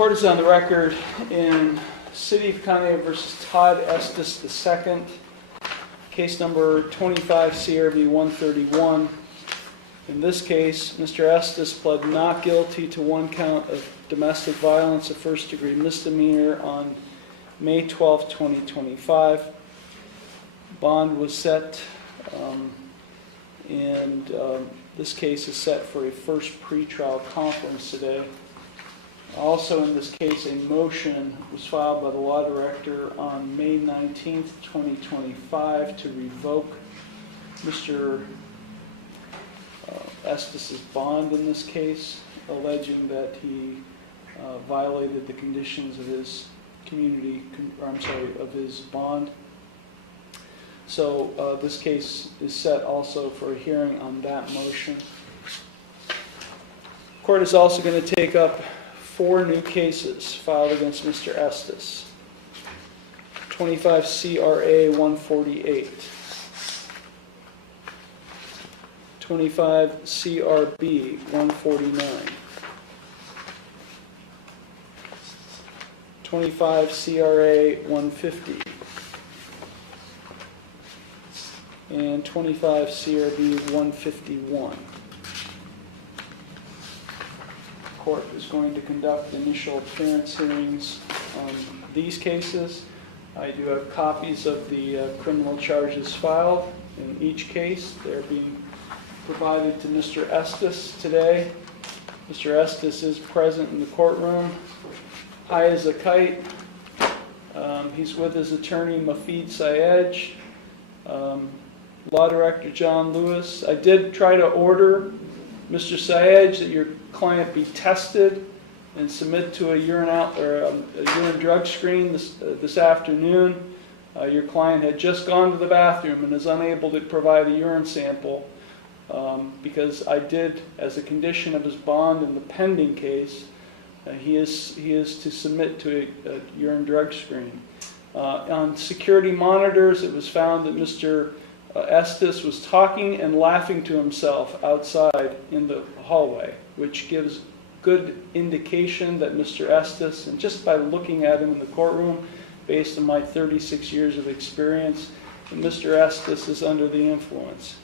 Court is on the record in City of Conneaut versus Todd Estes II, case number 25 CRB 131. In this case, Mr. Estes pled not guilty to one count of domestic violence, a first-degree misdemeanor, on May 12, 2025. Bond was set, and this case is set for a first pretrial conference today. Also in this case, a motion was filed by the law director on May 19, 2025 to revoke Mr. Estes' bond in this case, alleging that he violated the conditions of his of his bond. So this case is set also for a hearing on that motion. Court is also going to take up 4 new cases filed against Mr. Estes. 25 CRA 148. 25 CRB 149. 25 CRA 150. And 25 CRB 151. Court is going to conduct initial appearance hearings on these cases. I do have copies of the criminal charges filed in each case. They're being provided to Mr. Estes today. Mr. Estes is present in the courtroom, high as a kite. He's with his attorney, Mafid Sayed, Law Director John Lewis. I did try to order, Mr. Sayed, that your client be tested and submit to a urine drug screen this afternoon. Your client had just gone to the bathroom and is unable to provide a urine sample because I did, as a condition of his bond in the pending case, he is to submit to a urine drug screen. On security monitors, it was found that Mr. Estes was talking and laughing to himself outside in the hallway, which gives good indication that Mr. Estes, and just by looking at him in the courtroom, based on my 36 years of experience, Mr. Estes is under the influence.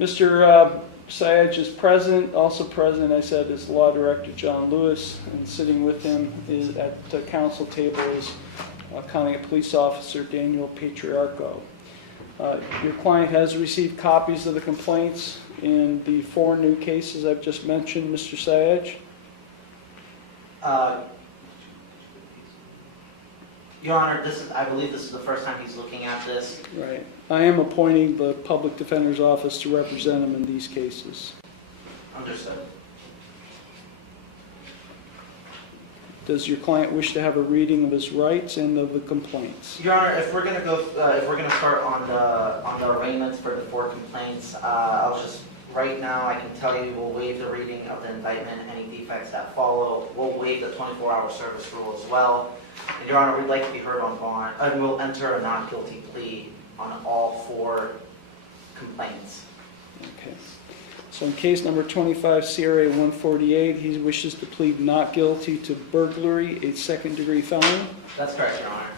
Mr. Sayed is present. Also present, I said, is Law Director John Lewis, and sitting with him is at the council table is Conneaut Police Officer Daniel Patriarco. Your client has received copies of the complaints in the 4 new cases I've just mentioned, Mr. Sayed. Your Honor, I believe this is the first time he's looking at this. Right. I am appointing the Public Defender's Office to represent him in these cases. Understood. Does your client wish to have a reading of his rights and of the complaints? Your Honor, if we're going to start on the arraignments for the 4 complaints, I'll just right now I can tell you we'll waive the reading of the indictment, any defects that follow. We'll waive the 24-hour service rule as well. And Your Honor, we'd like to be heard on bond, and we'll enter a not guilty plea on all 4 complaints. Okay. So in case number 25 CRA 148, he wishes to plead not guilty to burglary, a second-degree felony. That's correct, Your Honor.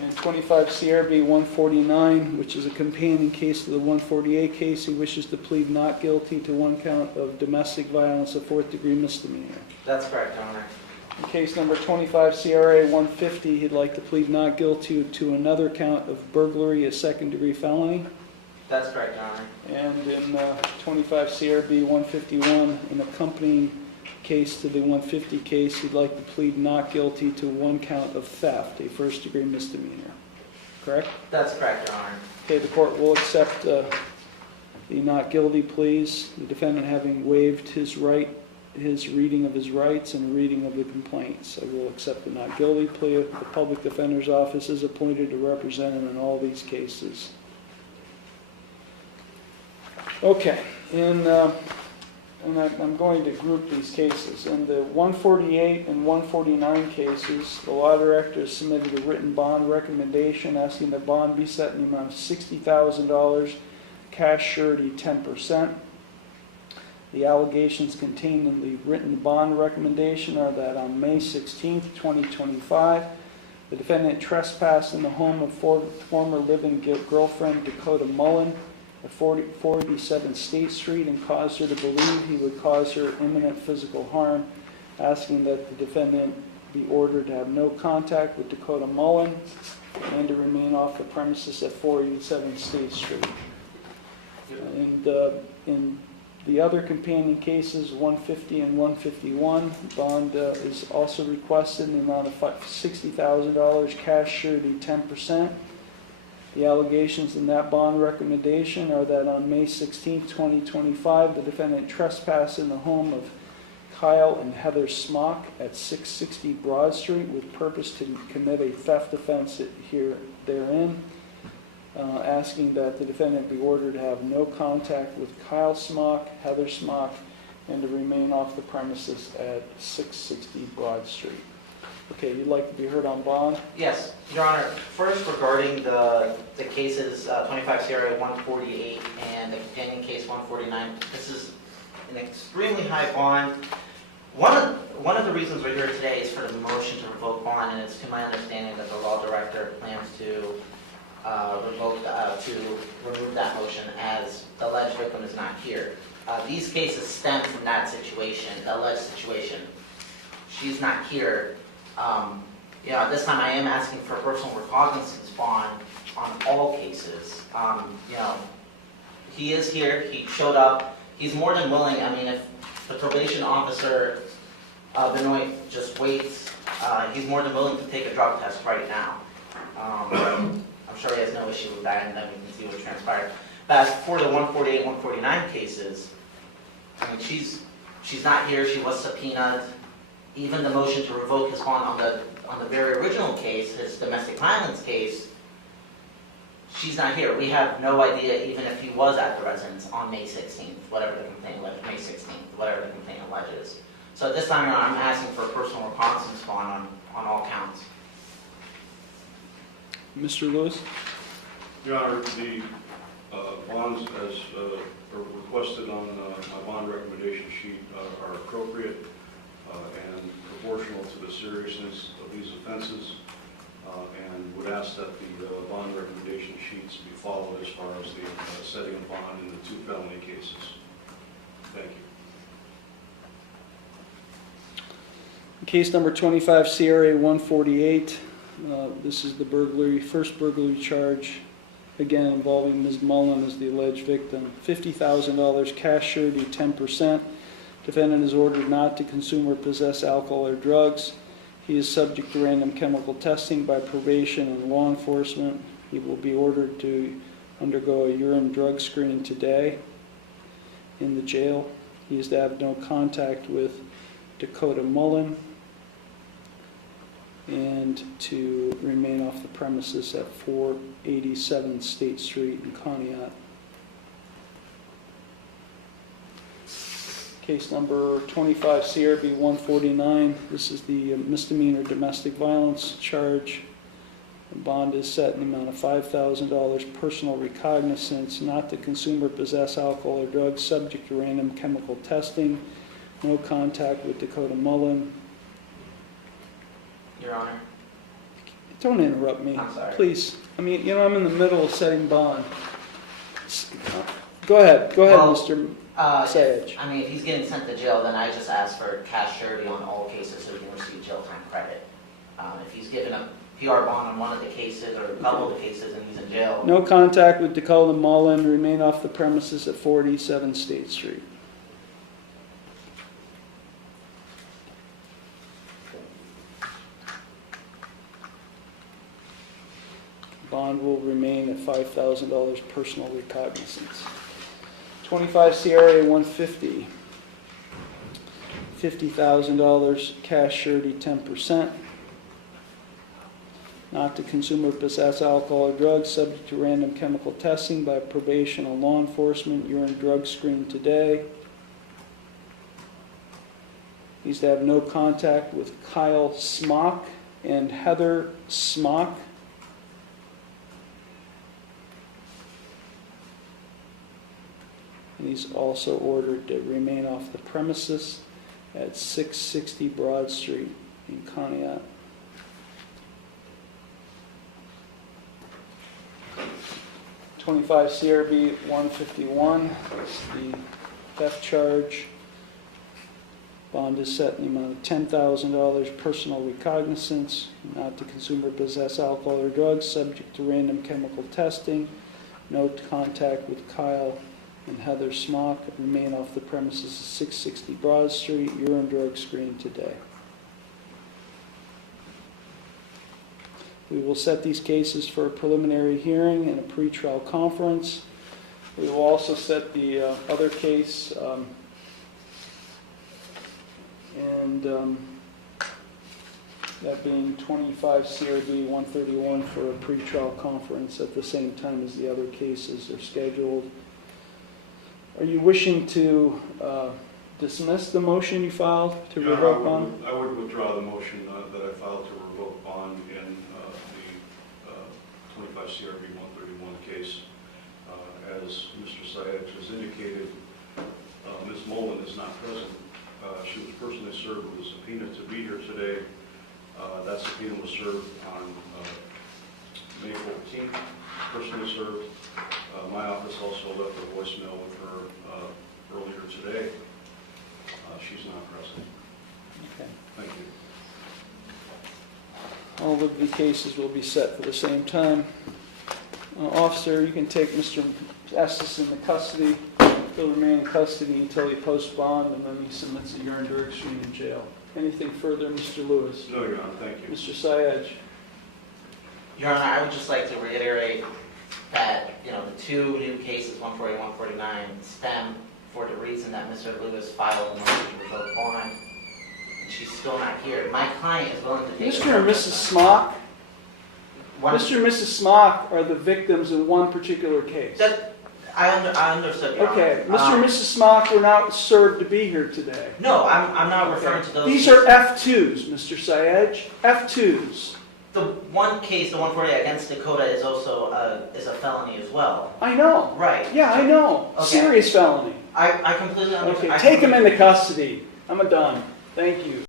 And 25 CRB 149, which is a companion case to the 148 case, he wishes to plead not guilty to one count of domestic violence, a 4th-degree misdemeanor. That's correct, Your Honor. In case number 25 CRA 150, he'd like to plead not guilty to another count of burglary, a second-degree felony. That's correct, Your Honor. And in 25 CRB 151, an accompanying case to the 150 case, he'd like to plead not guilty to one count of theft, a first-degree misdemeanor. Correct? That's correct, Your Honor. Okay, the court will accept the not guilty pleas, the defendant having waived his reading of his rights and reading of the complaints. I will accept the not guilty plea. The Public Defender's Office is appointed to represent him in all these cases. Okay, and I'm going to group these cases. In the 148 and 149 cases, the law director has submitted a written bond recommendation asking the bond be set in the amount of $60,000, cash surety 10%. The allegations contained in the written bond recommendation are that on May 16, 2025, the defendant trespassed in the home of former living girlfriend Dakota Mullen at 487 State Street and caused her to believe he would cause her imminent physical harm, asking that the defendant be ordered to have no contact with Dakota Mullen and to remain off the premises at 487 State Street. And in the other companion cases, 150 and 151, bond is also requested in the amount of $60,000, cash surety 10%. The allegations in that bond recommendation are that on May 16, 2025, the defendant trespassed in the home of Kyle and Heather Smock at 660 Broad Street with purpose to commit a theft offense therein, asking that the defendant be ordered to have no contact with Kyle Smock, Heather Smock, and to remain off the premises at 660 Broad Street. Okay, you'd like to be heard on bond? Yes, Your Honor. First, regarding the cases 25 CRA 148 and the companion case 149, this is an extremely high bond. One of the reasons we're here today is for the motion to revoke bond, and it's to my understanding that the law director plans to remove that motion as the alleged victim is not here. These cases stem from that situation, the alleged situation. She's not here. At this time I am asking for a personal recognizance bond on all cases. He is here, he showed up, he's more than willing. I mean, if the probation officer, Benoit, just waits, he's more than willing to take a drug test right now. I'm sure he has no issue with that, and then we can see what transpired. But as for the 148, 149 cases, I mean, she's not here, she was subpoenaed. Even the motion to revoke his bond on the very original case, his domestic violence case, she's not here. We have no idea even if he was at the residence on May 16th, whatever the complaint alleges, May 16th, whatever the complaint alleges. So at this time, Your Honor, I'm asking for a personal reconnaissance bond on all counts. Mr. Lewis? Your Honor, the bonds as are requested on my bond recommendation sheet are appropriate and proportional to the seriousness of these offenses, and would ask that the bond recommendation sheets be followed as far as the setting of bond in the two felony cases. Thank you. Case number 25 CRA 148. This is the first burglary charge, again involving Ms. Mullen as the alleged victim. $50,000 cash surety, 10%. Defendant is ordered not to consume or possess alcohol or drugs. He is subject to random chemical testing by probation and law enforcement. He will be ordered to undergo a urine drug screening today in the jail. He is to have no contact with Dakota Mullen and to remain off the premises at 487 State Street in Conneaut. Case number 25 CRB 149. This is the misdemeanor domestic violence charge. The bond is set in the amount of $5,000. Personal recognizance, not to consume or possess alcohol or drugs, subject to random chemical testing. No contact with Dakota Mullen. Your Honor. Don't interrupt me, I'm sorry. please. I mean, I'm in the middle of setting bond. Go ahead, Well, Mr. Sayage. I mean, if he's getting sent to jail, then I just ask for cash surety on all cases so he can receive jail time credit. If he's given a PR bond on one of the cases or a couple of the cases and he's in jail. No contact with Dakota Mullen. Remain off the premises at 487 State Street. Bond will remain at $5,000 personal recognizance. 25 CRA 150. $50,000 cash surety, 10%. Not to consume or possess alcohol or drugs, subject to random chemical testing by probation or law enforcement. Urine drug screen today. He's to have no contact with Kyle Smock and Heather Smock. And he's also ordered to remain off the premises at 660 Broad Street in Conneaut. .25 CRB 151, that's the theft charge. Bond is set in the amount of $10,000, personal recognizance, not to consume or possess alcohol or drugs, subject to random chemical testing, no contact with Kyle and Heather Smock, remain off the premises at 660 Broad Street, urine drug screen today. We will set these cases for a preliminary hearing and a pretrial conference. We will also set the other case that being 25 CRB 131 for a pretrial conference at the same time as the other cases are scheduled. Are you wishing to dismiss the motion you filed to revoke bond? I would withdraw the motion that I filed to revoke bond in the 25 CRB 131 case. As Mr. Syed has indicated, Ms. Mullen is not present. She was personally served with a subpoena to be here today. That subpoena was served on May 14th, personally served. My office also left a voicemail with her earlier today. She's not present. Okay. Thank you. All of the cases will be set for the same time. Officer, you can take Mr. Estes into custody. He'll remain in custody until he posts bond, and then he submits a urine drug screen in jail. Anything further, Mr. Lewis? No, Your Honor, thank you. Mr. Syed? Your Honor, I would just like to reiterate that, the two new cases, 140 and 149, stem for the reason that Mr. Lewis filed a motion to revoke bond. And she's still not here. My client is willing to take Mr. and Mrs. Smock? Mr. and Mrs. Smock are the victims in one particular case. I understood, Your Honor. Okay, Mr. and Mrs. Smock were not served to be here today. No, I'm not referring to those. These are F2s, Mr. Syed. F2s. The one case, the 140 against Dakota, is also is a felony as well. I know. Right. Yeah, I know. Okay. Serious felony. I completely understand. Okay, take him into custody. I'm done. Thank you.